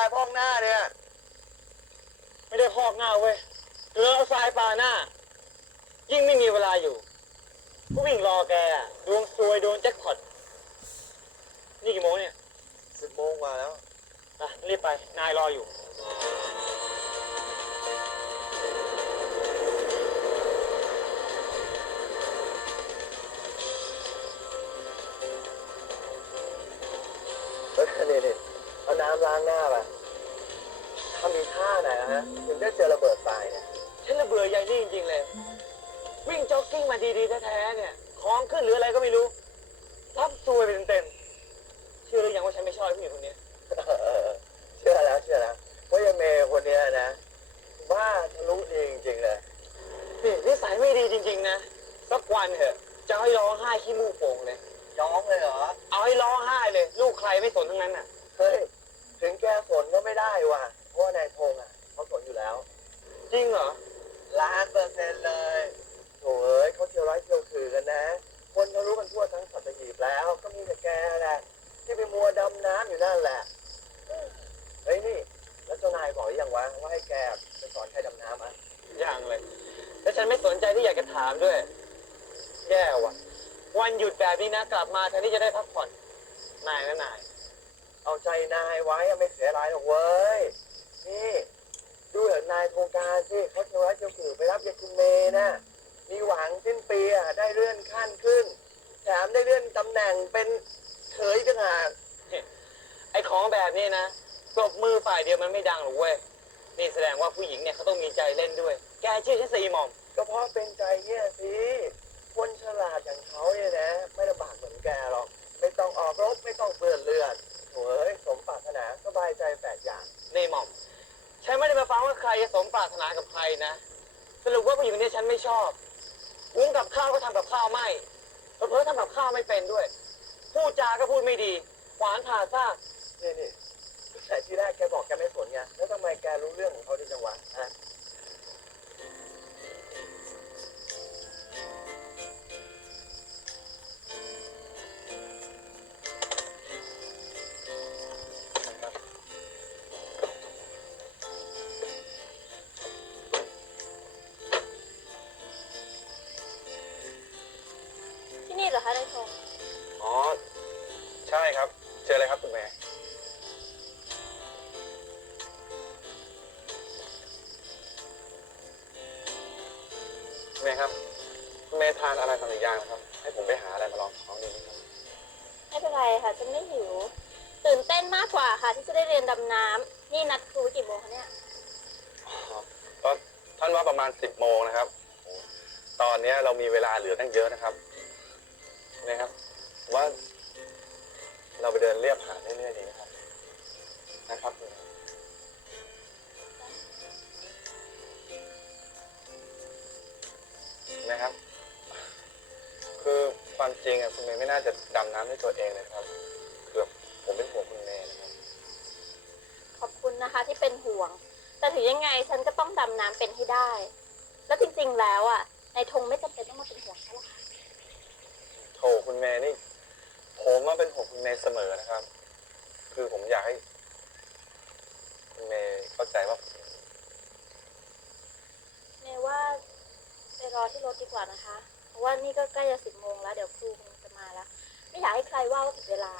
ทรายพอกหน้าเนี่ย ไม่ได้พอกหน้าเว้ยเรือเอาทรายปาหน้า ยิ่งไม่มีเวลาอยู่ก็วิ่งรอแกอะดวงซวยโดนแจ็คพอตนี่กี่โมงเนี่ยสิบโมงกว่าแล้วไปรีบไป นายรออยู่ เออนี่นี่ เอาน้ำล้างหน้าไปทำมีท่าไหนอะฮะถึงได้เจอระเบิดตายเนี่ยฉันระเบื่อยายนี่จริงๆเลย วิ่งจ็อกกิ้งมาดีๆแท้ๆเนี่ยของขึ้นหรืออะไรก็ไม่รู้รับซวยไปเต็มๆเชื่อหรือยังว่าฉันไม่ชอบผู้หญิงคนนี้เออเชื่อแล้วเชื่อแล้วว่ายายเมย์คนเนี้ยนะบ้าทะลุดีจริงๆเลยนี่นิสัยไม่ดีจริง ๆ นะสักวันเถอะจะให้ร้องไห้ขี้มูกโป่งเลยย้องเลยเหรอ เอาให้ร้องไห้เลย ลูกใครไม่สนทั้งนั้นน่ะ เฮ้ย ถึงแกสนก็ไม่ได้ ว่ะเพราะว่านายพงษ์อะเขาสนอยู่แล้ว จริงเหรอ ล้านเปอร์เซ็นต์เลยโถ่เอ้ยเขาเที่ยวร้อยเที่ยวคือกันนะ คนเขารู้กันทั่วทั้งสัตหีบแล้ว ก็มีแต่แกแหละที่ไปมัวดำน้ำอยู่นั่นแหละเฮ้ยนี่ แล้วเจ้านายบอกหรือยังวะว่าให้แกไปสอนใครดำน้ำอะอย่างเลย แล้วฉันไม่สนใจที่อยากจะถามด้วย แย่ว่ะ วันหยุดแบบนี้นะ กลับมาแทนที่จะได้พักผ่อนนายนะนาย เอาใจนายไว้อะไม่เสียรายหรอกเว้ย นี่ดูเหรอนายโครงการที่เขาเที่ยวร้อยเที่ยวคือไปรับยายคุณเมย์นะมีหวังสิ้นปีอะได้เลื่อนขั้นขึ้น แถมได้เลื่อนตำแหน่งเป็นเขยต่างหากไอ้ของแบบนี้นะปรบมือฝ่ายเดียวมันไม่ดังหรอกเว้ย นี่แสดงว่าผู้หญิงเนี่ยเขาต้องมีใจเล่นด้วย แกเชื่อฉันสีหมอม ก็เพราะเป็นใจเนี่ยสิ คนฉลาดอย่างเขาเนี่ยนะ ไม่ลำบากเหมือนแกหรอก ไม่ต้องออกรบไม่ต้องเปื้อนเลือด โอ้ยสมปรารถนาสบายใจแปดอย่างนี่หม่อมฉันไม่ได้มาฟังว่าใครจะสมปรารถนากับใครนะ สรุปว่าผู้หญิงคนนี้ฉันไม่ชอบวุ้งกับข้าวก็ทำกับข้าวไม่เผลอๆทำกับข้าวไม่เป็นด้วย พูดจาก็พูดไม่ดีขวานผ่าซากนี่นี่แต่ที่แรกแกบอกแกไม่สนไงแล้วทำไมแกรู้เรื่องของเขาดีจังวะฮะ ช่ครับเจออะไรครับคุณแม่คุณแม่ครับคุณแม่ทานอะไรบางอย่างนะครับ ให้ผมไปหาอะไรมาลองท้องดีไหมครับไม่เป็นไรค่ะฉันไม่หิว ตื่นเต้นมากกว่าค่ะ ที่จะได้เรียนดำน้ำนี่นัดครูไว้กี่โมงคะเนี่ยอ๋อก็ท่านว่าประมาณสิบโมงนะครับโอ้ตอนเนี้ยเรามีเวลาเหลือตั้งเยอะนะครับนะครับผมว่า เราไปเดินเรียบหาดเรื่อยๆดีนะครับ นะครับคุณแม่นะครับ คือความจริงอะคุณเมย์ไม่น่าจะดำน้ำด้วยตัวเองเลยนะครับคือแบบผมเป็นห่วงคุณเมย์นะครับ ขอบคุณนะคะที่เป็นห่วง แต่ถึงยังไงฉันก็ต้องดำน้ำเป็นให้ได้ แล้วจริงๆแล้วอะนายธงไม่จำเป็นต้องมาเป็นห่วงฉันหรอกค่ะโถคุณเมย์นี่ ผมมาเป็นห่วงคุณเมย์เสมอนะครับ คือผมอยากให้คุณเมย์เข้าใจว่าเมย์ว่าไปรอที่รถดีกว่านะคะ เพราะว่านี่ก็ใกล้จะสิบโมงแล้ว เดี๋ยวครูคงจะมาแล้ว ไม่อยากให้ใครว่าว่าผิดเวลา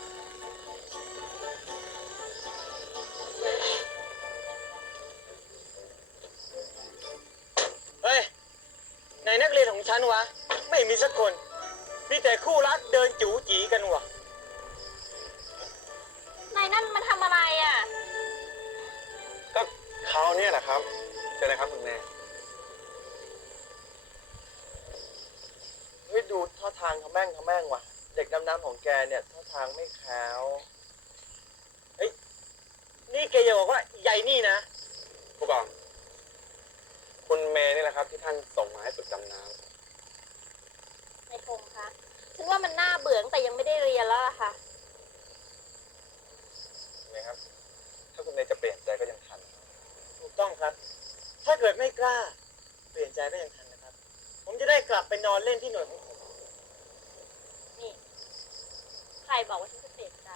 เฉันวะ ไม่มีสักคน มีแต่คู่รักเดินจู๋จีกันวะนายนั่นมาทำอะไรอะ ก็เขาเนี่ยแหละครับเชิญนะครับคุณเมย์เฮ้ยดูท่าทางทำแม่งทำแม่งว่ะ เด็กดำน้ำของแกเนี่ยท่าทางไม่แคล้วนี่แกอย่าบอกว่าใหญ่นี่นะ ผู้กองคุณเมย์นี่แหละครับที่ท่านส่งมาให้ฝึกดำน้นาย พงษ์คะฉันว่ามันน่าเบื่อตั้งแต่ยังไม่ได้เรียนแล้วล่ะค่ะำนะครับ ถ้าคุณเมย์จะเปลี่ยนใจก็ยังทัน ถูกต้องครับ ถ้าเกิดไม่กล้า เปลี่ยนใจก็ยังทันนะครับ ผมจะได้กลับไปนอนเล่นที่หน่วยของผมนี่รบอกว่าฉันจะเปลี่ยนใจ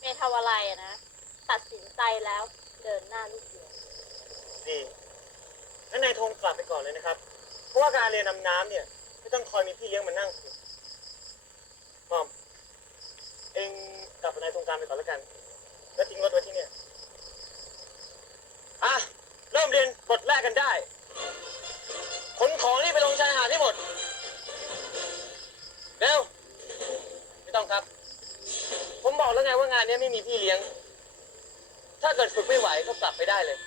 เมย์ทำอะไรอะนะ ตัดสินใจแล้ว เดินหน้าลูกเดียวดีงั้นนายธงกลับไปก่อนเลยนะครับ เพราะว่าการเรียนดำน้ำเนี่ย ไม่ต้องคอยมีพี่เลี้ยงมานั่งคุยมอม เองกลับกับนายธงการไปก่อนแล้วกัน แล้วทิ้งรถไว้ที่เนี่ย อะ เริ่มเรียนบทแรกกันได้ ขนของนี่ไปลงชายหาดให้หมด เร็ว ไม่ต้องครับ ผมบอกแล้วไงว่างานนี้ไม่มีพี่เลี้ยง ถ้าเกิดฝึกไม่ไหวก็กลับไปได้เลย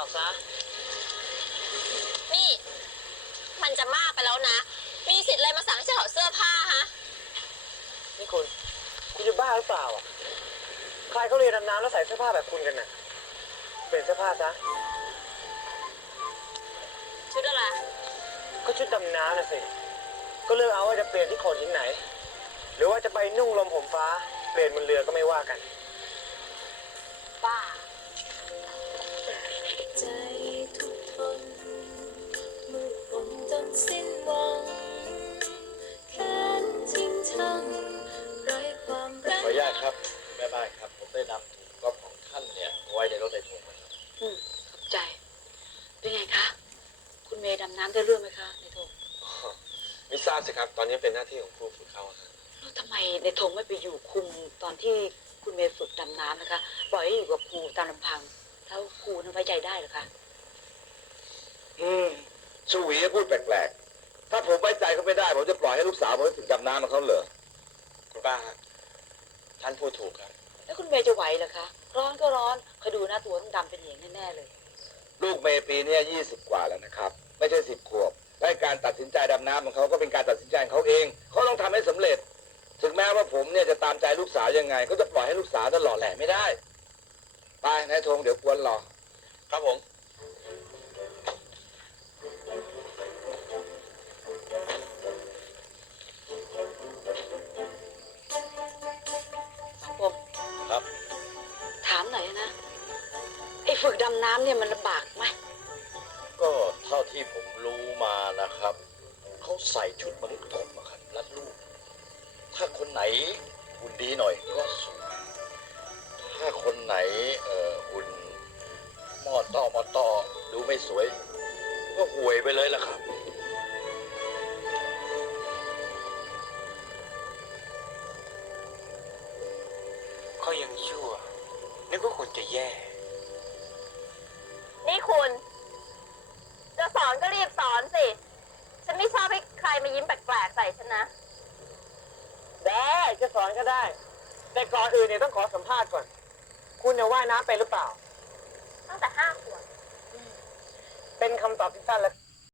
อนสมาออกซะ นี่ มันจะมากไปแล้วนะ มีสิทธิ์อะไรมาสั่งให้ฉันถอดเสื้อผ้าฮะ นี่คุณ คุณจะบ้าหรือเปล่าอะ ใครเขาเรียนดำน้ำแล้วใส่เสื้อผ้าแบบคุณกันน่ะ เปลี่ยนเสื้อผ้าซะ ชุดอะไร ก็ชุดดำน้ำน่ะสิ ก็เลือกเอาว่าจะเปลี่ยนที่โขดหินไหน หรือว่าจะไปนุ่งลมผมฟ้า เปลี่ยนบนเรือก็ไม่ว่ากัน นจนสิ้นหวังแค้นทิ้งช่างไร้ความรักขออนุญาตครับแม่บ้านครับ ผมได้นำถุงก๊อฟของท่านเนี่ยไว้ในรถในถุงนะครับอืมขอบใจ เป็นไงคะ คุณเมย์ดำน้ำได้เรื่องไหมคะ ในธงไม่ทราบสิครับ ตอนนี้เป็นหน้าที่ของครูฝึกเขาอะครับแล้วทำไมในธงไม่ไปอยู่คุมตอนที่คุณเมย์ฝึกดำน้ำนะคะ ปล่อยให้อยู่กับครูตามลำพัง ถ้าครูนั้นไว้ใจได้เหรอคะ อืม ชวีพูดแปลกๆ ถ้าผมไว้ใจเขาไม่ได้ ผมจะปล่อยให้ลูกสาวผมไปฝึกดำน้ำกับเขาเหรอคุณป้าฮะท่านพูดถูกครับ แล้วคุณเมย์จะไหวเหรอคะ ร้อนก็ร้อนคอยดูหน้าตัวต้องดำเป็นเหงแน่ๆเลย ลูกเมย์ปีเนี้ยี่สิบกว่าแล้วนะครับ ไม่ใช่สิบขวบและการตัดสินใจดำน้ำของเขาก็เป็นการตัดสินใจของเขาเอง เขาต้องทำให้สำเร็จ ถึงแม้ว่าผมเนี่ยจะตามใจลูกสาวยังไง ก็จะปล่อยให้ลูกสาวตลอดแหละไม่ได้ ไปนายธงเดี๋ยวกวนรอ ครับผม ถามหน่อยนะ ไอ้ฝึกดำน้ำเนี่ยมันลำบากไหมก็เท่าที่ผมรู้มานะครับ เขาใส่ชุดมนุษย์กบอะครับรัดลูกถ้าคนไหนหุ่นดีหน่อยก็สูง ถ้าคนไหนเอ่อหุ่นหมอต้อหมอต้อดูไม่สวย ก็ห่วยไปเลยล่ะครับเขายังชั่ว นึกว่าคนจะแย่ นี่คุณ จะสอนก็รีบสอนสิ ฉันไม่ชอบให้ใครมายิ้มแปลกๆใส่ฉันนะ ได้จะสอนก็ได้ แต่ก่อนอื่นเนี่ยต้องขอสัมภาษณ์ก่อน คุณเนี่ยว่ายน้ำเป็นหรือเปล่า ตั้งแต่ห้าขวบเป็นคำตอบที่สั้นและ